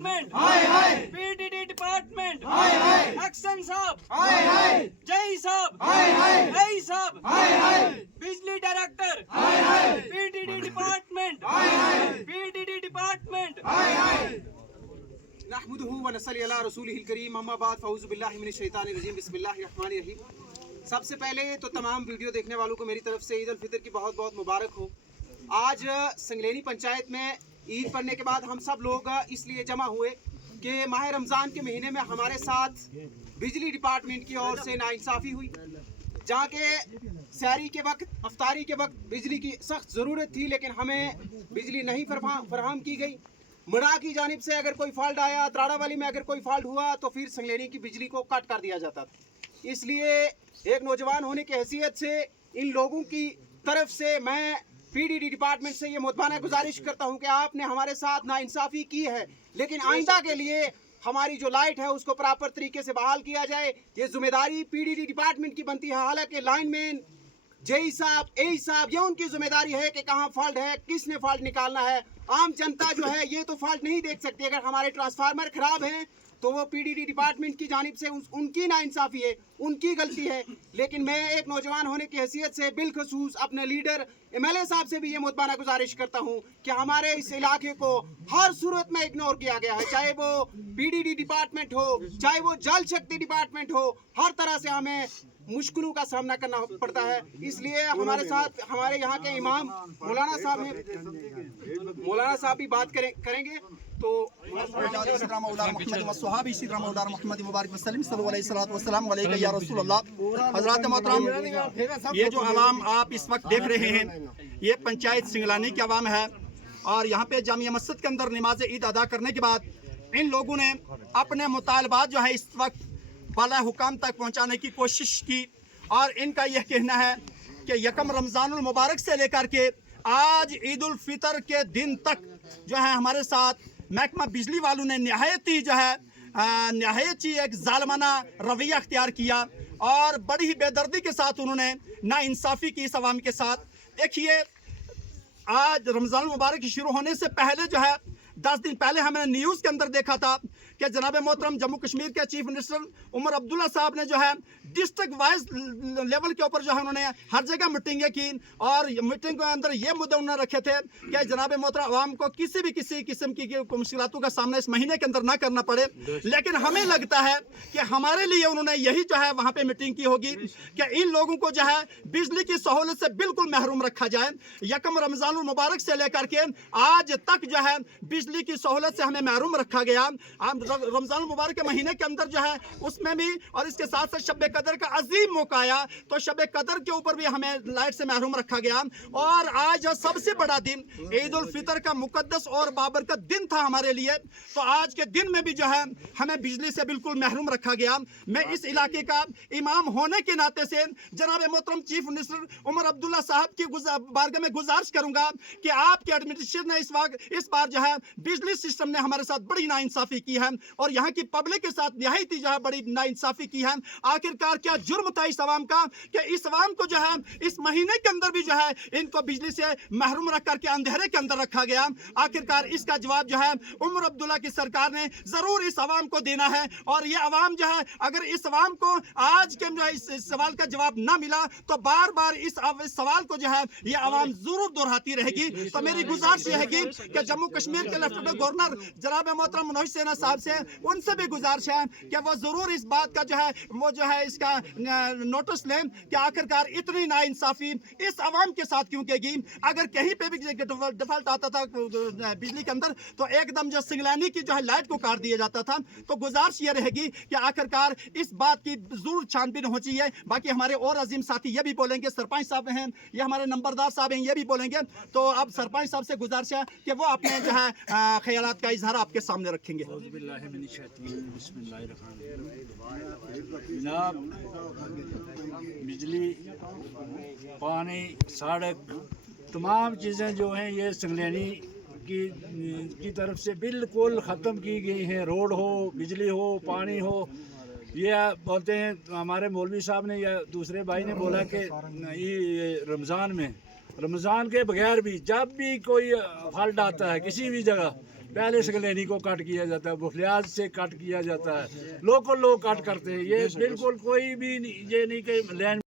Department, PDD department, action साहब, जय साहब, जय साहब, बिजली director, PDD department, PDD department. नहमदुहु व नसल्ली अला रसूलिहिल करीम, अम्मा बाद, फ़ऊज़ु बिल्लाहि मिनश शैतानिर रजीम, बिस्मिल्लाहिर रहमानिर रहीम। सबसे पहले तो तमाम वीडियो देखने वालों को मेरी तरफ से ईद उल फितर की बहुत बहुत मुबारक हो। आज संगलेनी पंचायत में ईद पढ़ने के बाद हम सब लोग इसलिए जमा हुए कि माह रमज़ान के महीने में हमारे साथ बिजली डिपार्टमेंट की ओर से नाइंसाफ़ी हुई, जहाँ के सहरी के वक्त, अफ्तारी के वक्त बिजली की सख्त ज़रूरत थी, लेकिन हमें बिजली नहीं फराहम की गई। मड़ा की जानिब से अगर कोई फॉल्ट आया, त्राड़ा वाली में अगर कोई फॉल्ट हुआ तो फिर संगलेनी की बिजली को कट कर दिया जाता था। इसलिए एक नौजवान होने की हैसियत से इन लोगों की तरफ से मैं पीडीडी डिपार्टमेंट से ये मुतबाना गुजारिश करता हूँ कि आपने हमारे साथ नाइंसाफ़ी की है, लेकिन आइंदा के लिए हमारी जो लाइट है उसको प्रॉपर तरीके से बहाल किया जाए। ये जिम्मेदारी पीडीडी डिपार्टमेंट की बनती है। हालांकि लाइनमैन, जेई साहब, एई साहब, ये उनकी जिम्मेदारी है कि कहाँ फॉल्ट है, किसने फॉल्ट निकालना है। आम जनता जो है ये तो फॉल्ट नहीं देख सकती। अगर हमारे ट्रांसफार्मर खराब हैं तो वो पीडीडी डिपार्टमेंट की जानिब से उनकी नाइंसाफ़ी है, उनकी गलती है। लेकिन मैं एक नौजवान होने की हैसियत से बिलखसूस अपने लीडर एमएलए साहब से भी ये मुतबाना गुजारिश करता हूँ कि हमारे इस इलाके को हर सूरत में इग्नोर किया गया है, चाहे वो पीडीडी डिपार्टमेंट हो, चाहे वो जल शक्ति डिपार्टमेंट हो, हर तरह से हमें मुश्किलों का सामना करना पड़ता है। इसलिए हमारे साथ हमारे यहाँ के इमाम मौलाना साहब हैं, मौलाना साहब भी बात करेंगे। तो हज़रात मोहतरम, ये जो अवाम आप इस वक्त देख रहे हैं ये पंचायत सिंगलानी की अवाम है, और यहाँ पे जामिया मस्जिद के अंदर नमाज ईद अदा करने के बाद इन लोगों ने अपने मुतालबात जो है इस वक्त बाला हुकाम तक पहुँचाने की कोशिश की। और इनका यह कहना है कि यकम रमज़ानुल मुबारक से लेकर के आज ईद उल फितर के दिन तक जो है हमारे साथ महकमा बिजली वालों ने नहायत ही एक जालमाना रवैया अख्तियार किया और बड़ी ही बेदर्दी के साथ उन्होंने नाइंसाफ़ी की इस अवाम के साथ। देखिए, आज रमज़ान मुबारक शुरू होने से पहले जो है 10 दिन पहले हमने न्यूज़ के अंदर देखा था कि जनाब मोहतरम जम्मू कश्मीर के चीफ मिनिस्टर उमर अब्दुल्ला साहब ने जो है डिस्ट्रिक्ट वाइज लेवल के ऊपर जो है उन्होंने हर जगह मीटिंगें की, और मीटिंग के अंदर ये मुद्दे उन्होंने रखे थे कि जनाब मोहतरम आवाम को किसी किस्म की मुश्किलातों का सामना इस महीने के अंदर ना करना पड़े। लेकिन हमें लगता है कि हमारे लिए उन्होंने यही जो है वहाँ पर मीटिंग की होगी कि इन लोगों को जो है बिजली की सहूलत से बिल्कुल महरूम रखा जाए। यकम रमज़ानुल मुबारक से लेकर के आज तक जो है बिजली की सहूलत से हमें महरूम रखा गया। रमज़ान मुबारक के महीने के अंदर जो है उसमें भी, और इसके साथ साथ शब कदर का अजीम मौका आया तो शब कदर के ऊपर भी हमें लाइट से महरूम रखा गया। और आज सबसे बड़ा दिन ईद उल फितर का मुकद्दस और बाबरकत दिन था हमारे लिए, तो आज के दिन में भी जो है हमें बिजली से बिल्कुल महरूम रखा गया। मैं इस इलाके का इमाम होने के नाते से जनाब मोहतरम चीफ मिनिस्टर उमर अब्दुल्ला साहब की बारगाह में गुजारिश करूंगा कि आपके एडमिनिस्ट्रेशन ने इस बार जो है बिजली सिस्टम ने हमारे साथ बड़ी नाइंसाफ़ी की है और यहाँ की पब्लिक के साथ निहायत जो है बड़ी नाइंसाफ़ी की है। आखिरकार क्या जुर्म था इस अवाम का कि इस अवाम को जो है इस महीने के अंदर भी जो है इनको बिजली से महरूम रख करके अंधेरे के अंदर रखा गया। आखिरकार इसका जवाब जो है उमर अब्दुल्ला की सरकार ने ज़रूर इस अवाम को देना है, और ये अवाम जो है अगर इस अवाम को आज के जो है इस सवाल का जवाब ना मिला तो बार बार इस सवाल को जो है ये अवाम जरूर दोहराती रहेगी। तो मेरी गुजारिश ये है कि जम्मू कश्मीर के लेफ्टिनेंट गवर्नर जनाब मोहतरम मनोज सिन्हा साहब से उनसे भी गुजारिश है कि वो जरूर इस बात का जो है वो जो है इसका नोटिस लें कि आखिरकार इतनी नाइंसाफ़ी इस अवाम के साथ क्यों की। अगर कहीं पे भी डिफॉल्ट आता था बिजली के अंदर तो एकदम जो सिंगलानी की जो है लाइट को काट दिया जाता था। तो गुजारिश ये रहेगी कि आखिरकार इस बात की जरूर छानबीन हो चाहिए। बाकी हमारे और अजीम साथी ये भी बोलेंगे, सरपंच साहब हैं, ये हमारे नंबरदार साहब हैं, ये भी बोलेंगे। तो अब सरपंच साहब से गुजारिश है कि वो अपने जो है ख्यालात का इजहार आपके सामने रखेंगे। जनाब, बिजली, पानी, सड़क, तमाम चीज़ें जो हैं ये संगलेनी की तरफ से बिल्कुल ख़त्म की गई हैं। रोड हो, बिजली हो, पानी हो, ये बोलते हैं हमारे मौलवी साहब ने या दूसरे भाई ने बोला कि ये रमज़ान में रमज़ान के बगैर भी जब भी कोई फल्ट आता है किसी भी जगह, पहले संगलेनी को कट किया जाता है, बुफलियाज से कट किया जाता है, लोकल लोग कट करते हैं। ये बिल्कुल कोई भी ये नहीं कि लैंड